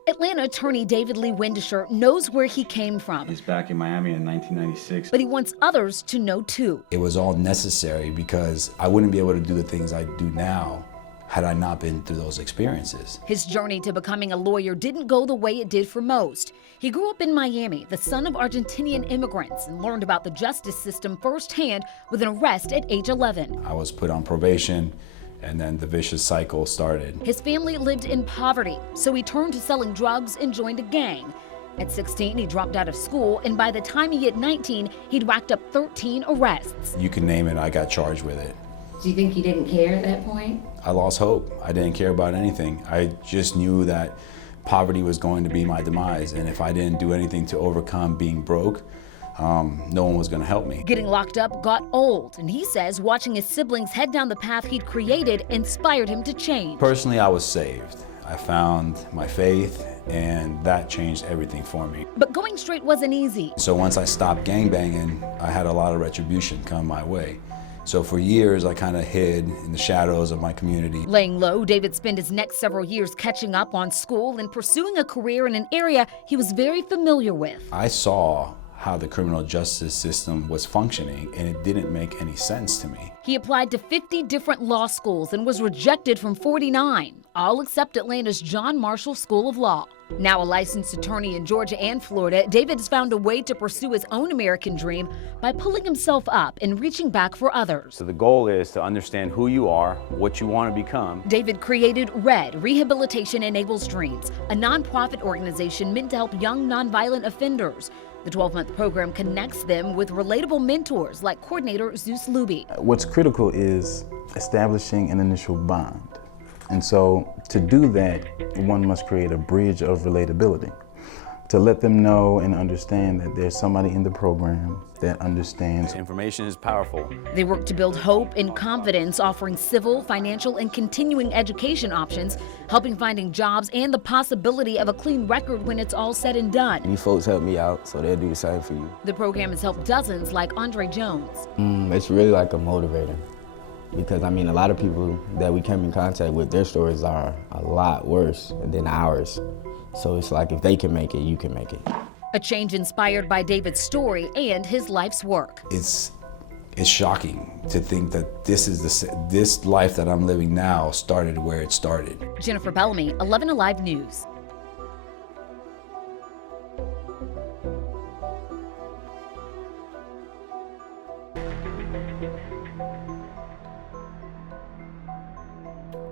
Atlanta attorney David Lee Windisher knows where he came from. He's back in Miami in 1996. But he wants others to know too. It was all necessary because I wouldn't be able to do the things I do now had I not been through those experiences. His journey to becoming a lawyer didn't go the way it did for most. He grew up in Miami, the son of Argentinian immigrants, and learned about the justice system firsthand with an arrest at age 11. I was put on probation, and then the vicious cycle started. His family lived in poverty, so he turned to selling drugs and joined a gang. At 16, he dropped out of school, and by the time he hit 19, he'd racked up 13 arrests. You can name it, I got charged with it. Do you think you didn't care at that point? I lost hope. I didn't care about anything. I just knew that poverty was going to be my demise, and if I didn't do anything to overcome being broke, no one was going to help me. Getting locked up got old, and he says watching his siblings head down the path he'd created inspired him to change. Personally, I was saved. I found my faith, and that changed everything for me. But going straight wasn't easy. So once I stopped gangbanging, I had a lot of retribution come my way. So for years, I kind of hid in the shadows of my community. Laying low, David spent his next several years catching up on school and pursuing a career in an area he was very familiar with. I saw how the criminal justice system was functioning, and it didn't make any sense to me. He applied to 50 different law schools and was rejected from 49, all except Atlanta's John Marshall School of Law. Now a licensed attorney in Georgia and Florida, David has found a way to pursue his own American dream by pulling himself up and reaching back for others. So the goal is to understand who you are, what you want to become. David created RED, Rehabilitation Enables Dreams, a nonprofit organization meant to help young nonviolent offenders. The 12-month program connects them with relatable mentors like coordinator Zeus Luby. What's critical is establishing an initial bond. And so to do that, one must create a bridge of relatability to let them know and understand that there's somebody in the program that understands. Information is powerful. They work to build hope and confidence, offering civil, financial, and continuing education options, helping finding jobs and the possibility of a clean record when it's all said and done. You folks help me out, so they'll do the same for you. The program has helped dozens like Andre Jones. It's really like a motivator. Because, I mean, a lot of people that we come in contact with, their stories are a lot worse than ours. So it's like if they can make it, you can make it. A change inspired by David's story and his life's work. It's shocking to think that this life that I'm living now started where it started. Jennifer Bellamy, 11 Alive News.